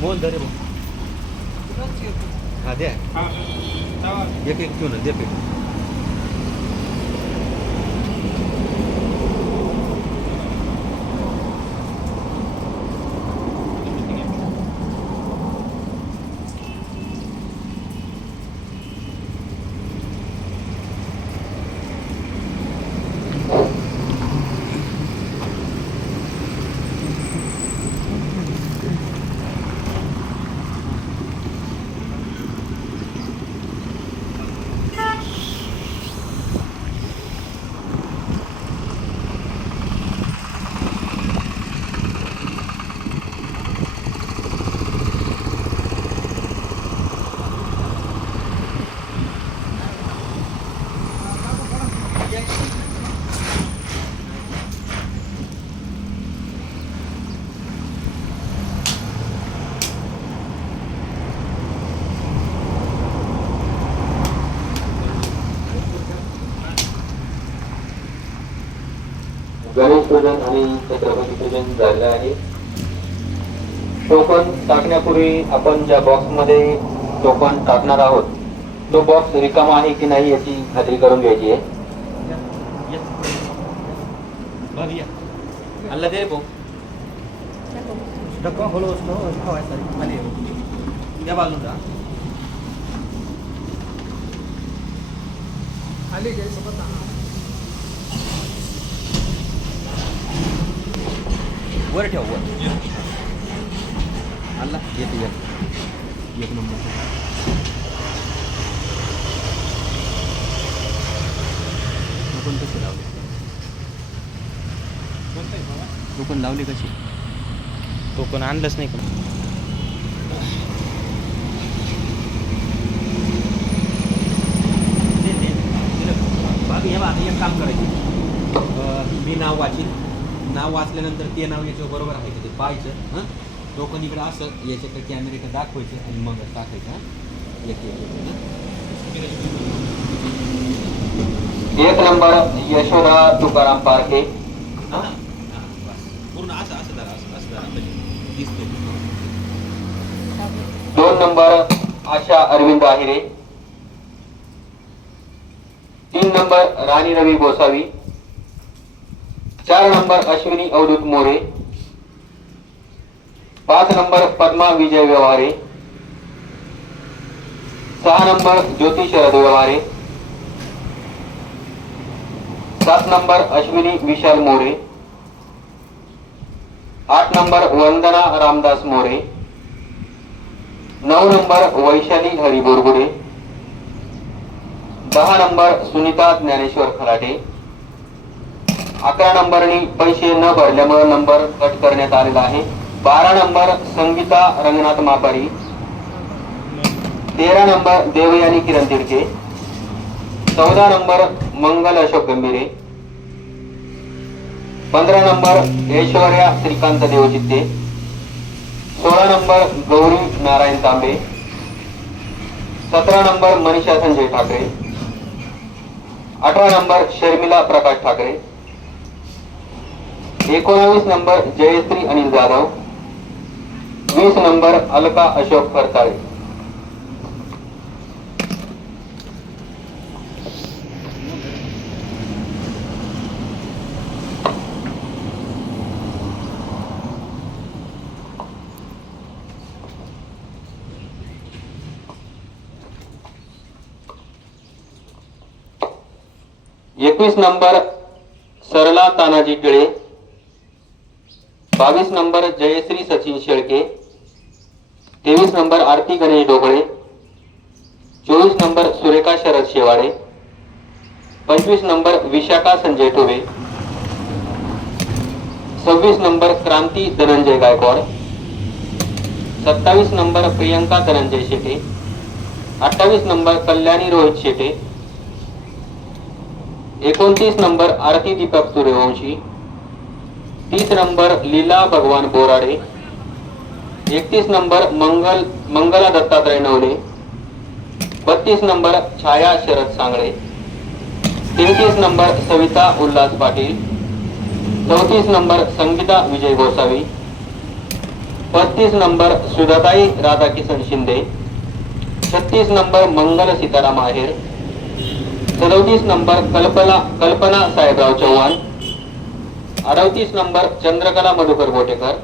मोहन धरे भाऊ हा द्या एक एक घेऊन दे पेट गणेश पूजन आणि छत्रपती पूजन झालं आहे. टोकन टाकण्यापूर्वी आपण ज्या बॉक्स मध्ये टोकन टाकणार आहोत तो बॉक्स रिकामा आहे की नाही याची खात्री करून घ्यायची आहे. अल्ला दे भाऊ डब्बा खोलो त्या बाजूला आली वर ठेव वर अल्ला येते एक नंबर आपण कसे लावले टोकन लावले कसे टोकन आणलंच नाही का एक काम करायचं मी नाव वाचीन नाव वाचल्यानंतर ते नाव याच्यावर बरोबर आहे का ते पाहायचं हां टोकन इकडं असं याच्याकडे कॅमेरेकडे दाखवायचं आणि मग टाकायचं हां एक नंबर यशोदा तुकाराम पारखे. पूर्ण असं असं धरा असं धरा दिसतो. 2 नंबर आशा अरविंद आहिरे. 3 नंबर राणी रवी गोसावी. 4 नंबर अश्विनी अवधूत मोरे. 5 नंबर पद्मा विजय व्यवहारे. 6 नंबर ज्योती शरद व्यवहारे. 7 नंबर अश्विनी विशाल मोरे. 8 नंबर वंदना रामदास मोरे. 9 नंबर वैशाली हरी बोरगुडे. 10 नंबर सुनीता ज्ञानेश्वर खराटे. 11 नंबरनी पैसे न भरल्यामुळे नंबर कट करण्यात आलेला आहे. 12 नंबर संगीता रंगनाथ मापारी. 13 नंबर देवयानी किरण तिरके. 14 नंबर मंगल Ashok Gambhire. 15 number Aishwarya Shrikant Devchitte. 16 number Gauri Narayan Tambe. 17 number Manisha Sanjay Thakare. 18 number Sharmila Prakash Thakare. 19 number Jayashree Anil Jadhav. 20 number Alka Ashok Phartale. एकवीस number Sarla Tanaji Tile. 22 number Jayashree Sachin Shelke. 23 number Aarti Ganesh Doble. 24 number Surekha Sharad Shewale. 25 number Vishakha Sanjay Tobe. 26 number Kranti Dhananjay Gaikwad. 27 number Priyanka Dhananjay Shete. 28 number Kalyani Rohit Shete. 29 number आरती दीपक सूर्यवंशी. 30 नंबर लीला भगवान बोराडे. 31 नंबर मंगला दत्तात्रय नवले. 32 नंबर छाया Sharad Sangle. 33 number Savita Ulhas Patil. 34 number Sangeeta विजय Gosavi. 35 number Sudhatai Radhakishan Shinde, 36 number मंगल सीताराम आहेर, 37 number कल्पना Sahebrao Chavan, 38 number Chandrakala Madhukar Gotekar,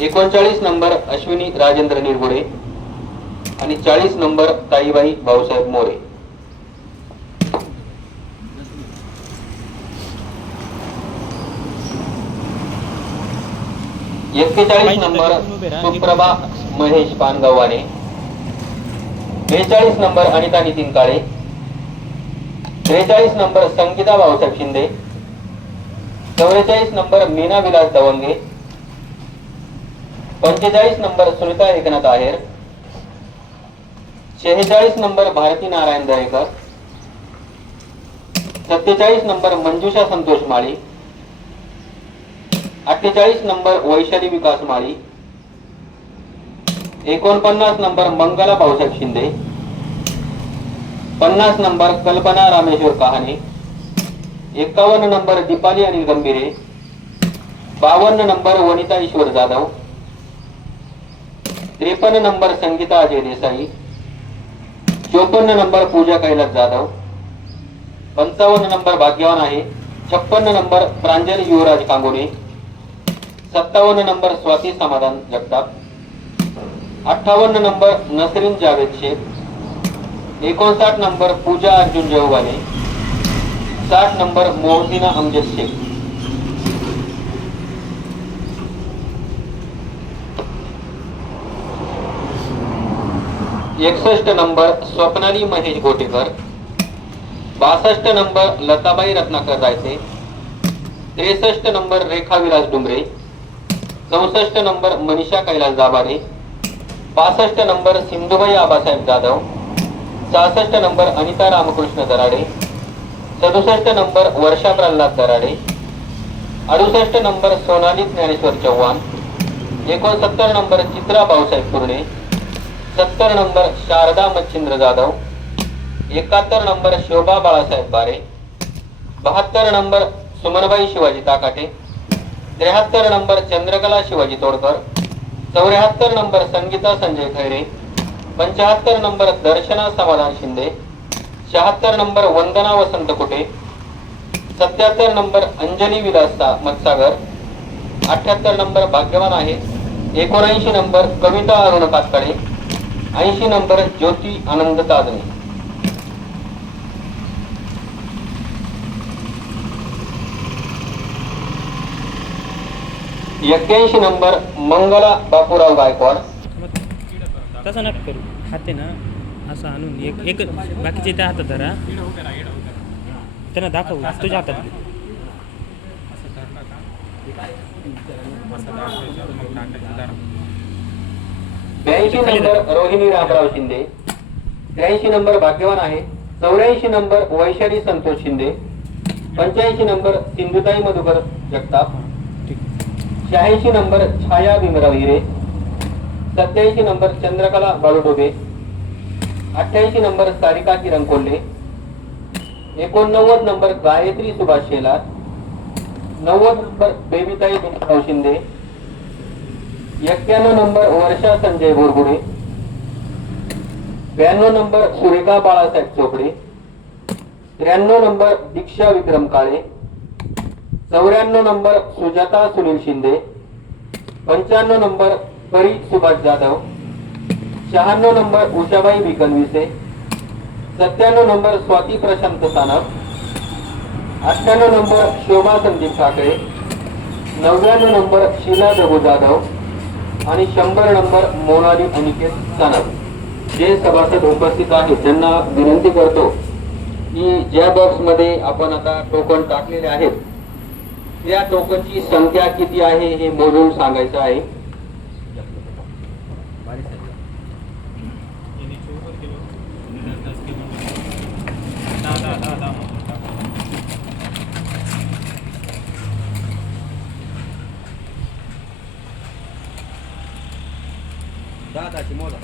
39 number Ashwini Rajendra Nirgude आणि 40 नंबर ताईबाई भाऊसाहेब मोरे. एक्केचाळीस number Suprabha Mahesh Pangavhane, 42 number Anita Nitin Kale, 43 number Sangeeta Bhausaheb Shinde, 44 number Meena Vilas Dawange, 45 number Sunita Eknath आहेर, 46 number Bharti Narayan Darekar, 47 number मंजुषा संतोष माळी, 48 number Vaishali विकास माळी, 49 number Mangala Bhausaheb Shinde, 50 number कल्पना Rameshwar Kahane, 51 number Deepali Anil गंभीरे, 52 number Vanita ईश्वर Jadhav, 53 number Sangeeta Ajay Desai, 54 number पूजा Kailas Jadhav, 55 number भाग्यवान आहे, 56 number प्रांजल Yuvraj Kangole, 57 number Swati Samadhan Jagtap, 58 number Nasreen Javed Shaikh, 59 number Pooja Arjun Javgale, 60 number Mohsina Amjad Shaikh. एकसष्ट number Swapnali Mahesh Gotekar, 62 number Latabai Ratnakar Raite, 63 number Rekha Vilas Dumre, 64 number Manisha Kailas Dabhade, 65 number Sindhubai Abasaheb Jadhav, 66 number Anita Ramkrishna Darade, 67 number Varsha Pralhad Darade, 68 number Sonali Dnyaneshwar Chavan, 69 number Chitra Bhausaheb Kurne, 70 number Sharda Machhindra Jadhav, 71 number Shobha Balasaheb Bare, 72 number Sumanbai Shivaji Takate, 73 number Chandrakala Shivaji Todkar, 74 number Sangeeta Sanjay Khaire, 75 number Darshana Samadhan Shinde, 76 number Vandana Vasant Kute, 77 number Anjali Vilas Matsagar, 78 number भाग्यवान आहे, 79 number Kavita Arun Katkade, 80 number Jyoti Anand Tajne. एक्क्याऐंशी number Mangala Bapurao Gaikwad, तसं नका करू. हाते ना असं आणून एक बाकीचे त्या हातात धरा, त्यांना दाखव तुझ्या हातात घे. 82 नंबर रोहिणी रामराव शिंदे, 83 नंबर भाग्यवान आहे, 84 number Vaishali Santosh Shinde, 85 number Sindhutai Madhukar Jagtap, 86 number Chhaya Bhimrao Hire, 87 number Chandrakala Baludobe, 88 number Sarika Kiran Kolhe, 89 number Gayatri Subhash Shelar, 90 number Babytai Bhimrao Shinde, 91 number Varsha Sanjay Borgude, 92 number Surekha Balasaheb Chopde, 93 number Diksha Vikram Kale, 94 number Sujata Sunil Shinde, 95 number Pari Subhash Jadhav, 96 number Ushabai Bikanvise, 97 number Swati Prashant Sanap, 98 number Shobha Sandeep Thakare, 99 number Sheela Jagu Jadhav आणि 100 नंबर मोनाली अनिकेत सानप. जे सभासद उपस्थित आहेत त्यांना विनंती करतो की ज्या बॉक्स मध्ये आपण आता टोकन टाकलेले आहेत त्या टोकनची संख्या किती आहे हे मोजून सांगायचं आहे. दादाची मोजा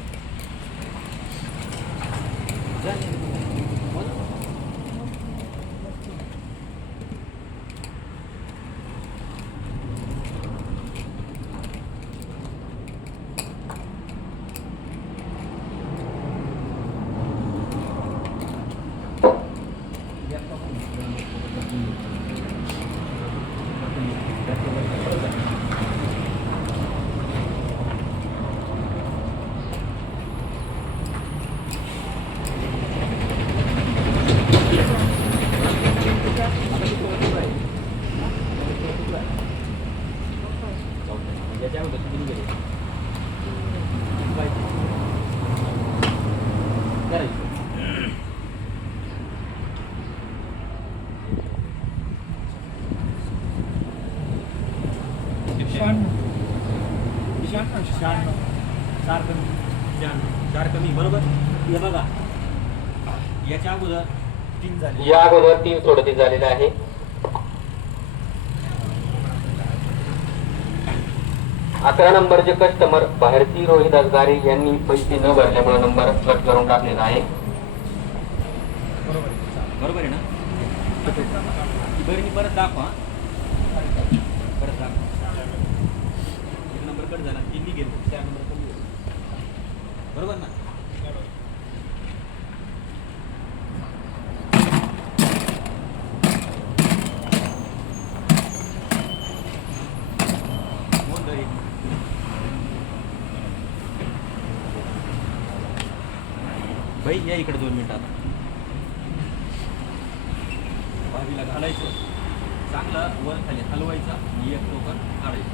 याच्या अगोदर किती गेले किती पाहिजे करायचं चार कमी बरोबर हे बघा याच्या अगोदर 3 झाले या अगोदर 3 सोडतीत झालेले आहे. अकरा नंबरचे कस्टमर भारती रोहित असगारे यांनी पैसे न भरल्यामुळे नंबर कट करून टाकलेला आहे. बरोबर आहे ना ती बरं मी परत दाखवा परत दाखवा एक नंबर कट झाला 3 गेलो 4 नंबर कमी गेलो बरोबर ना भाई या इकडे 2 मिनिटात भाजीला घालायचं चांगलं वर खाली हलवायचा आणि एक टोकन काढायचं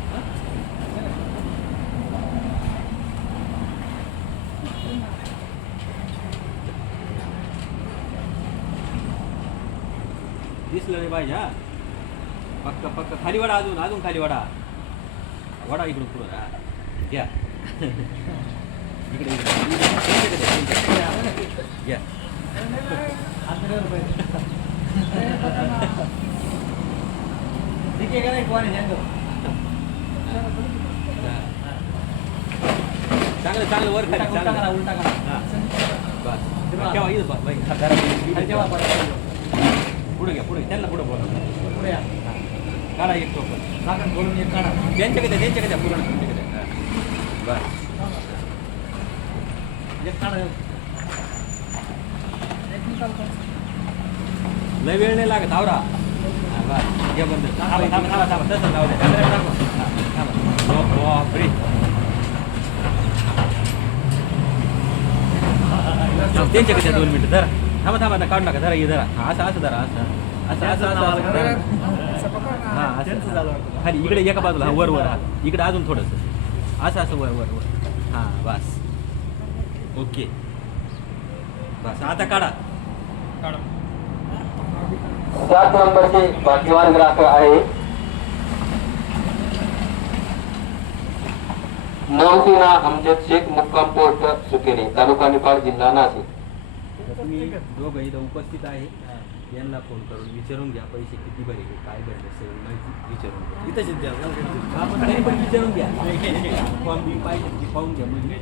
दिसलं रे भाई हा पक्का पक्का खाली वाडा अजून खाली वाडा वाडा इकडून पुढं हा घ्या इकडे घ्या चांगलं वर खाली चांगलं उलटा करा बस ठेवा इथं बस भाई पुढे घ्या पुढे त्यांना पुढे बोला पुढे या काढा एक टोकन काढून बोलून एक काढा त्यांच्याकडे पूर्ण तुमच्याकडे बस लय वेळ नाही लागत आवरा घ्या बंद थांबा तसं जाऊ द्या त्यांच्याकडे 2 मिनिटं धरा थांबा काढू नका धरा धरा असं धरा असं हा असं खाली इकडे एका बाजूला हा वर हा इकडे अजून थोडंसं असं वर हां बस ओके बस आता काढा 7 नंबरचे भाग्यवान ग्राहक आहे नवसेना अमजद शेख मुक्काम पोस्ट सुकेरे तालुका निफाड जिल्हा नाशिक. तुम्ही दोघं इथं उपस्थित आहे यांना फोन करून विचारून घ्या पैसे किती भरले काय भरले सगळी माहिती विचारून घ्या आपण तरी पण विचारून घ्या फॉर्म बी पाहिजे पाहून घ्या म्हणजे